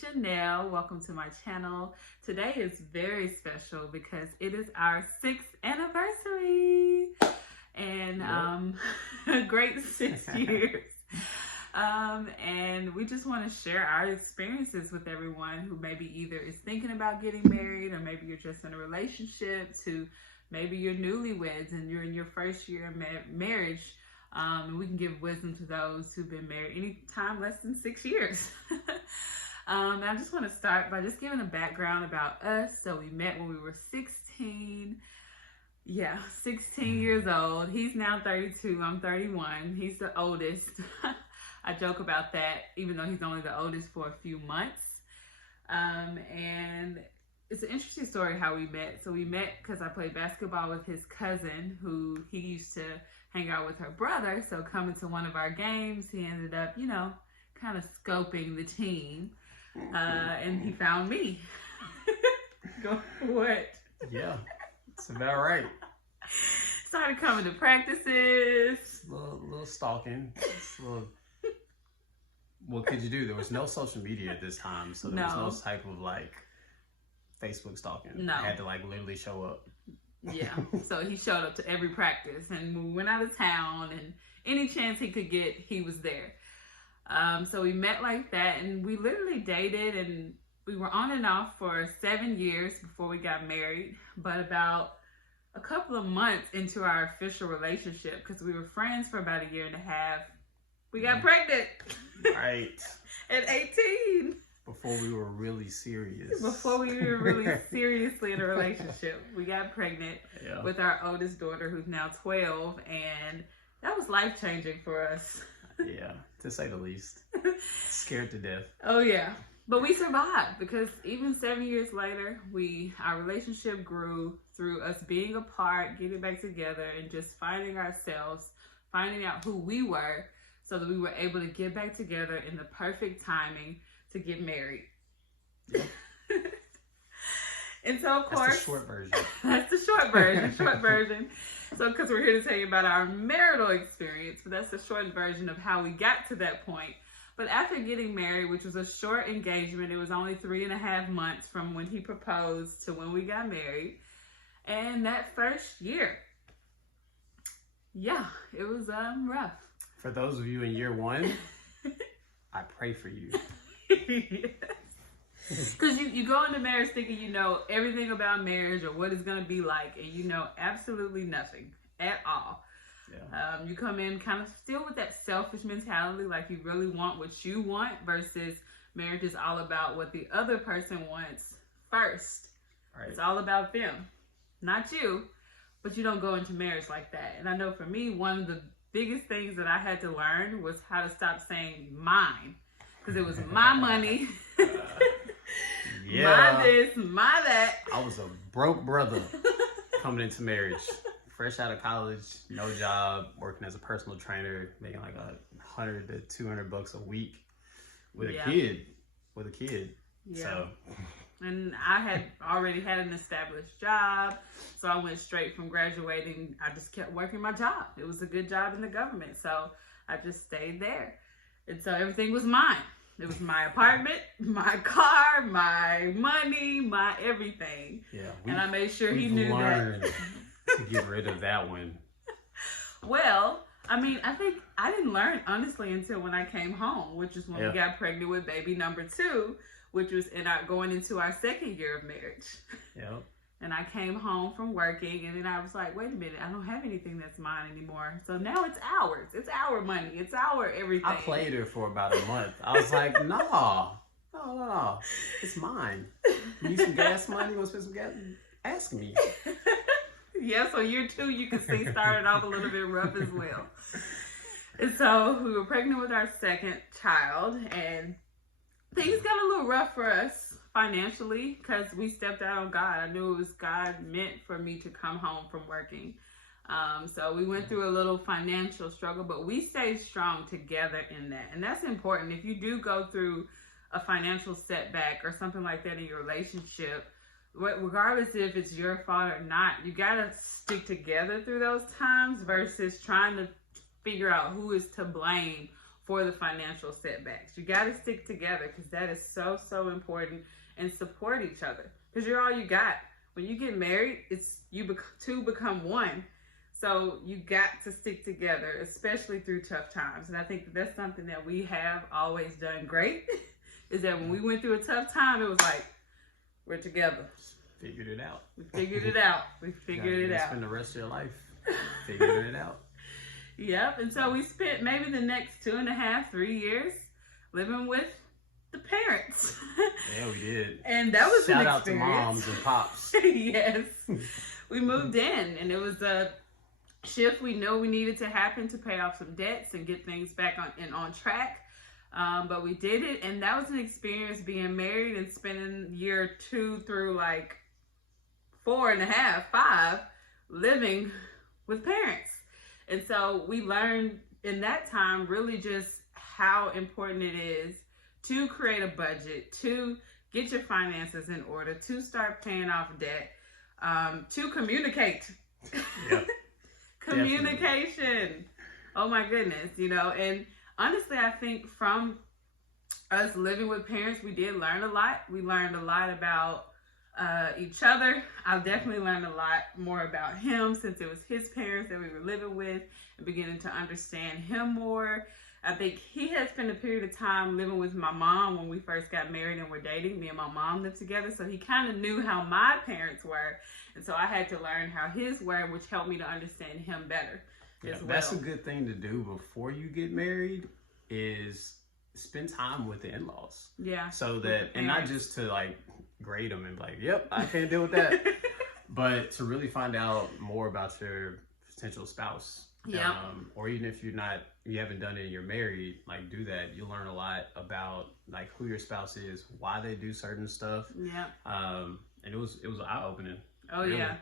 Chanel. Welcome to my channel. Today is very special because it is our 6th anniversary and a great 6 years. And we just want to share our experiences with everyone who maybe either is thinking about getting married, or maybe you're just in a relationship, to maybe you're newlyweds and you're in your first year of marriage. And we can give wisdom to those who've been married any time less than 6 years. I just want to start by just giving a background about us. So we met when we were 16. Yeah, 16 years old. He's now 32. I'm 31. He's the oldest. I joke about that, even though he's only the oldest for a few months. And it's an interesting story how we met. So we met because I played basketball with his cousin, who he used to hang out with her brother. So coming to one of our games, he ended up, kind of scoping the team. And he found me. Go for what? Yeah, it's about right. Started coming to practices. A little stalking. What could you do? There was no social media at this time, so there was no type of Facebook stalking. No. I had to literally show up. Yeah, so he showed up to every practice, and we went out of town, and any chance he could get, he was there. So we met like that, and we literally dated, and we were on and off for 7 years before we got married. But about a couple of months into our official relationship, because we were friends for about 1.5 years, we got pregnant. Right. At 18. Before we were really serious. Before we were really seriously in a relationship, we got pregnant with our oldest daughter, who's now 12, and that was life-changing for us. Yeah, to say the least. Scared to death. Oh yeah, but we survived, because even 7 years later, our relationship grew through us being apart, getting back together, and just finding ourselves, finding out who we were, so that we were able to get back together in the perfect timing to get married. Yeah. And so, of course, that's the short version. That's the short version. So, because we're here to tell you about our marital experience, but that's the short version of how we got to that point. But after getting married, which was a short engagement, it was only 3.5 months from when he proposed to when we got married. And that first year, yeah, it was rough. For those of you in year 1, I pray for you. Because you go into marriage thinking you know everything about marriage or what it's going to be like, and you know absolutely nothing at all. Yeah. You come in kind of still with that selfish mentality, like you really want what you want, versus marriage is all about what the other person wants first. Right. It's all about them, not you. But you don't go into marriage like that. And I know for me, one of the biggest things that I had to learn was how to stop saying mine, because it was my money. My this, my that. I was a broke brother coming into marriage, fresh out of college, no job, working as a personal trainer, making like $100 to $200 a week with a kid. Yeah. So. And I had already had an established job, so I went straight from graduating. I just kept working my job. It was a good job in the government, so I just stayed there. And so everything was mine. It was my apartment, my car, my money, my everything. Yeah, and I made sure he knew that. To get rid of that one. Well, I mean, I think I didn't learn, honestly, until when I came home, which is when we got pregnant with baby number 2, which was going into our 2nd year of marriage. Yep. And I came home from working, and then I was like, wait a minute, I don't have anything that's mine anymore. So now it's ours. It's our money. It's our everything. I played her for about a month. I was like, no. It's mine. You need some gas money? You want to spend some gas? Ask me. Yeah, so year 2, you can see, started off a little bit rough as well. And so we were pregnant with our 2nd child, and things got a little rough for us financially, because we stepped out on God. I knew it was God meant for me to come home from working. So we went through a little financial struggle, but we stayed strong together in that. And that's important. If you do go through a financial setback or something like that in your relationship, regardless if it's your fault or not, you got to stick together through those times versus trying to figure out who is to blame for the financial setbacks. You got to stick together because that is so, so important, and support each other because you're all you got. When you get married, it's two become one. So you got to stick together, especially through tough times. And I think that's something that we have always done great, is that when we went through a tough time, it was like, we're together. Figured it out. We figured it out. We figured it out. Spend the rest of your life figuring it out. Yep. And so we spent maybe the next 2.5, 3 years living with the parents. Yeah, we did. And that was Shout an out experience. to moms and pops. Yes. We moved in, and it was a shift we knew we needed to happen to pay off some debts and get things back on track. But we did it, and that was an experience, being married and spending year 2 through like 4.5, 5, living with parents. And so we learned in that time really just how important it is to create a budget, to get your finances in order, to start paying off debt, to communicate. Yep. Communication. Definitely. Oh my goodness, and honestly, I think from us living with parents, we did learn a lot. We learned a lot about each other. I definitely learned a lot more about him since it was his parents that we were living with, and beginning to understand him more. I think he had spent a period of time living with my mom when we first got married and were dating. Me and my mom lived together, so he kind of knew how my parents were. And so I had to learn how his were, which helped me to understand him better as well. That's a good thing to do before you get married, is spend time with the in-laws. Yeah. So that, and not just to like grade them and be like, yep, I can't deal with that. But to really find out more about your potential spouse. Yeah. Or even if you haven't done it and you're married, like do that. You'll learn a lot about like who your spouse is, why they do certain stuff. Yeah. And it was eye-opening. Oh, really. Yeah,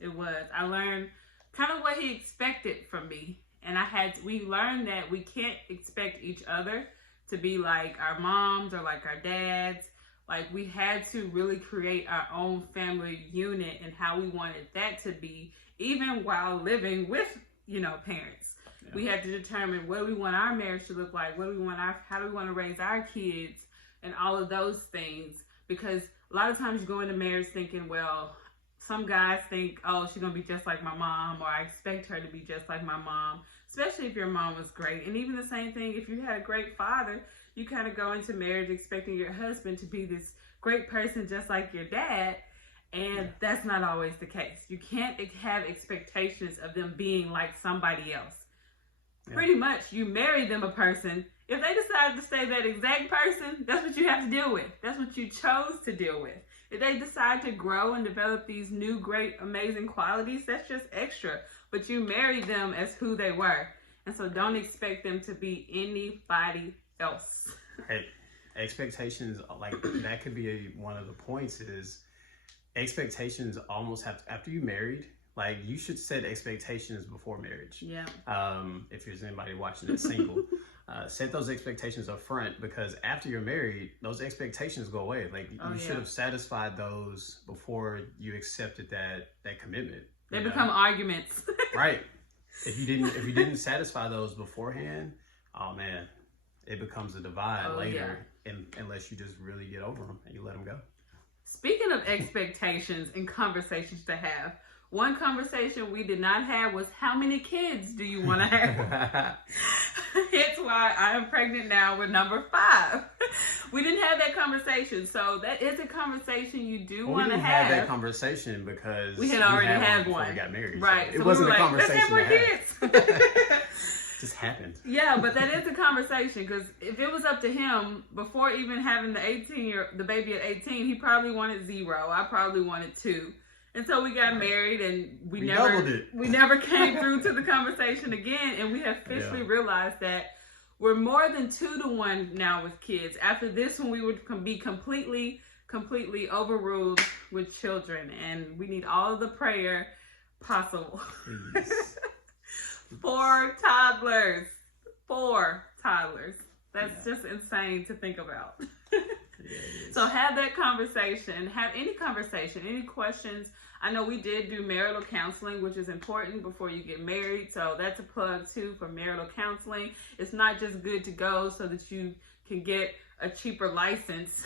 it was. I learned kind of what he expected from me. And we learned that we can't expect each other to be like our moms or like our dads. Like, we had to really create our own family unit and how we wanted that to be, even while living with, parents. Yeah. We had to determine what do we want our marriage to look like, how do we want to raise our kids, and all of those things. Because a lot of times you go into marriage thinking, well, some guys think, oh, she's going to be just like my mom, or I expect her to be just like my mom, especially if your mom was great. And even the same thing, if you had a great father, you kind of go into marriage expecting your husband to be this great person just like your dad. And that's not always the case. You can't have expectations of them being like somebody else. Yeah. Pretty much, you marry them a person. If they decide to stay that exact person, that's what you have to deal with. That's what you chose to deal with. If they decide to grow and develop these new, great, amazing qualities, that's just extra. But you married them as who they were. And so don't expect them to be anybody else. Right. Expectations, like that could be one of the points, is expectations almost have to, after you married, like you should set expectations before marriage. Yeah. If there's anybody watching that's single, set those expectations up front, because after you're married, those expectations go away. Like you should have satisfied those before you accepted that commitment. They become arguments. Right. If you didn't satisfy those beforehand, oh man, it becomes a divide later, unless you just really get over them and you let them go. Speaking of expectations and conversations to have, one conversation we did not have was, how many kids do you want to have? It's why I am pregnant now with number 5. We didn't have that conversation, so that is a conversation you do want to have. We didn't have that conversation because we had already had one before we got married. Right. So it wasn't a conversation let's have more kids. Just happened. Yeah, but that is a conversation, because if it was up to him, before even having the baby at 18, he probably wanted 0. I probably wanted 2. And so we got married, and we never came through to the conversation again. And we have officially realized that we're more than 2 to 1 now with kids. After this one, we would be completely overruled with children, and we need all of the prayer possible. 4 toddlers. 4 toddlers. That's just insane to think about. it is. So have that conversation. Have any conversation, any questions. I know we did do marital counseling, which is important before you get married. So that's a plug too for marital counseling. It's not just good to go so that you can get a cheaper license,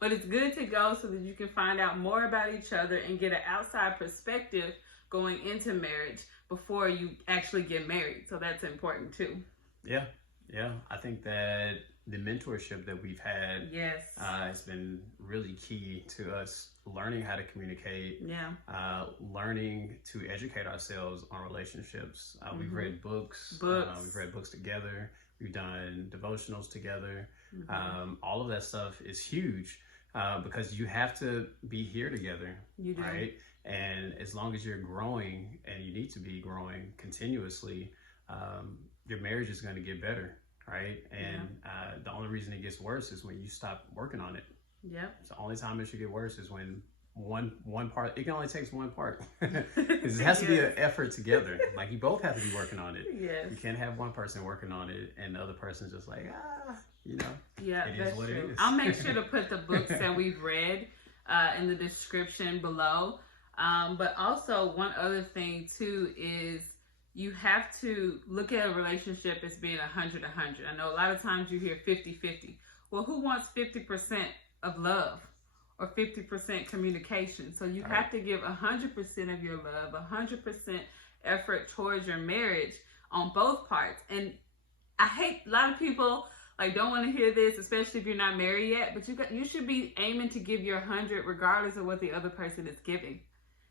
but it's good to go so that you can find out more about each other and get an outside perspective going into marriage before you actually get married. So that's important too. Yeah. I think that the mentorship that we've had has been really key to us learning how to communicate, learning to educate ourselves on relationships. We've read books. We've read books together. We've done devotionals together. All of that stuff is huge because you have to be here together, right? And as long as you're growing, and you need to be growing continuously, your marriage is going to get better, right? And the only reason it gets worse is when you stop working on it. It's the only time it should get worse is when one part, it can only takes one part. Because it has to be an effort together. Like, you both have to be working on it. You can't have one person working on it and the other person's just like, you know, it is what it is. I'll make sure to put the books that we've read in the description below. But also one other thing too is you have to look at a relationship as being 100-100. I know a lot of times you hear 50-50. Well, who wants 50% of love or 50% communication? So you have to give 100% of your love, 100% effort towards your marriage on both parts. And I hate, a lot of people like don't want to hear this, especially if you're not married yet, but you should be aiming to give your 100 regardless of what the other person is giving.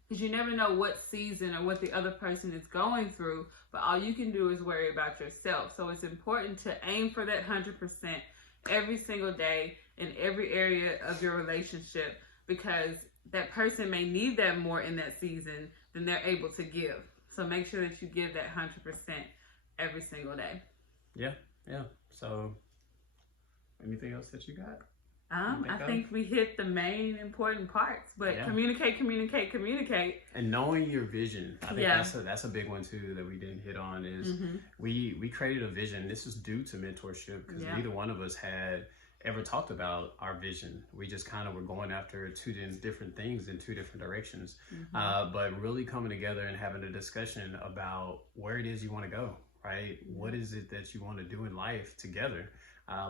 Because you never know what season or what the other person is going through, but all you can do is worry about yourself. So it's important to aim for that 100% every single day in every area of your relationship, because that person may need that more in that season than they're able to give. So make sure that you give that 100% every single day. Yeah. So anything else that you got? I think we hit the main important parts, but communicate. And knowing your vision. I think that's a big one too that we didn't hit on is we created a vision. This is due to mentorship because neither one of us had ever talked about our vision. We just kind of were going after two different things in two different directions. But really coming together and having a discussion about where it is you want to go, right? What is it that you want to do in life together?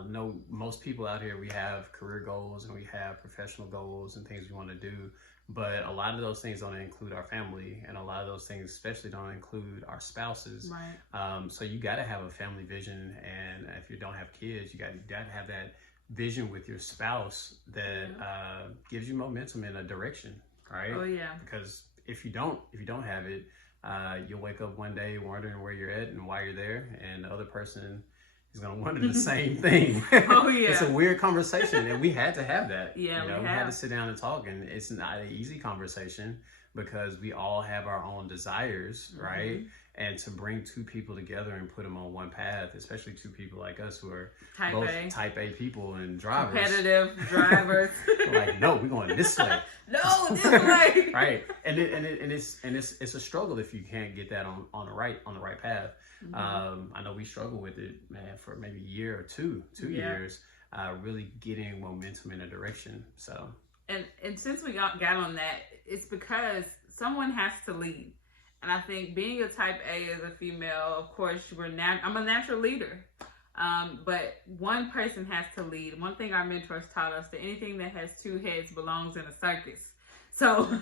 No, most people out here, we have career goals and we have professional goals and things we want to do, but a lot of those things don't include our family, and a lot of those things especially don't include our spouses. So you got to have a family vision, and if you don't have kids, you got to have that vision with your spouse that gives you momentum in a direction, right? Because if you don't have it, you'll wake up one day wondering where you're at and why you're there, and the other person is going to wonder the same thing. It's a weird conversation, and we had to have that. We had to sit down and talk, and it's not an easy conversation because we all have our own desires, right? And to bring two people together and put them on one path, especially two people like us who are both type A people and drivers. Competitive drivers. Like, no, we're going this way. No, this way. Right. And it's a struggle if you can't get that on the right path. I know we struggle with it, man, for maybe a year or two years, really getting momentum in a direction. So and since we got on that, it's because someone has to lead. And I think being a type A as a female, of course, I'm a natural leader. But one person has to lead. One thing our mentors taught us, that anything that has two heads belongs in a circus. So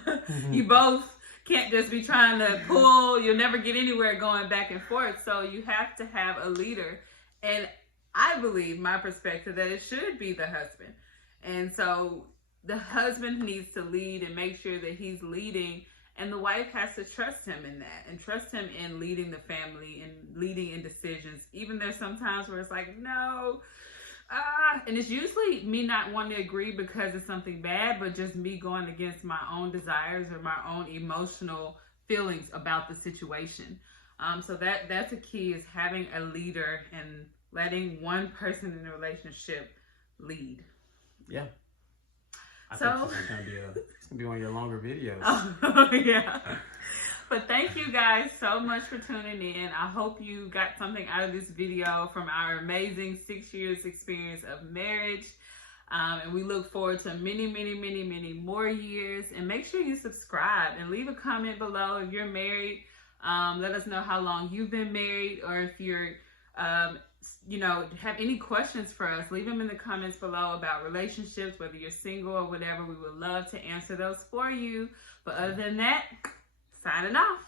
you both can't just be trying to pull. You'll never get anywhere going back and forth. So you have to have a leader. And I believe, my perspective, that it should be the husband. And so the husband needs to lead and make sure that he's leading. And the wife has to trust him in that, and trust him in leading the family and leading in decisions. Even there's sometimes where it's like, no. And it's usually me not wanting to agree because it's something bad, but just me going against my own desires or my own emotional feelings about the situation. So that's a key, is having a leader and letting one person in a relationship lead. Yeah. I think this is going to be one of your longer videos. But thank you guys so much for tuning in. I hope you got something out of this video from our amazing 6 years experience of marriage. And we look forward to many, many, many, many more years. And make sure you subscribe and leave a comment below if you're married. Let us know how long you've been married, or if you're, have any questions for us. Leave them in the comments below about relationships, whether you're single or whatever. We would love to answer those for you. But other than that, signing off.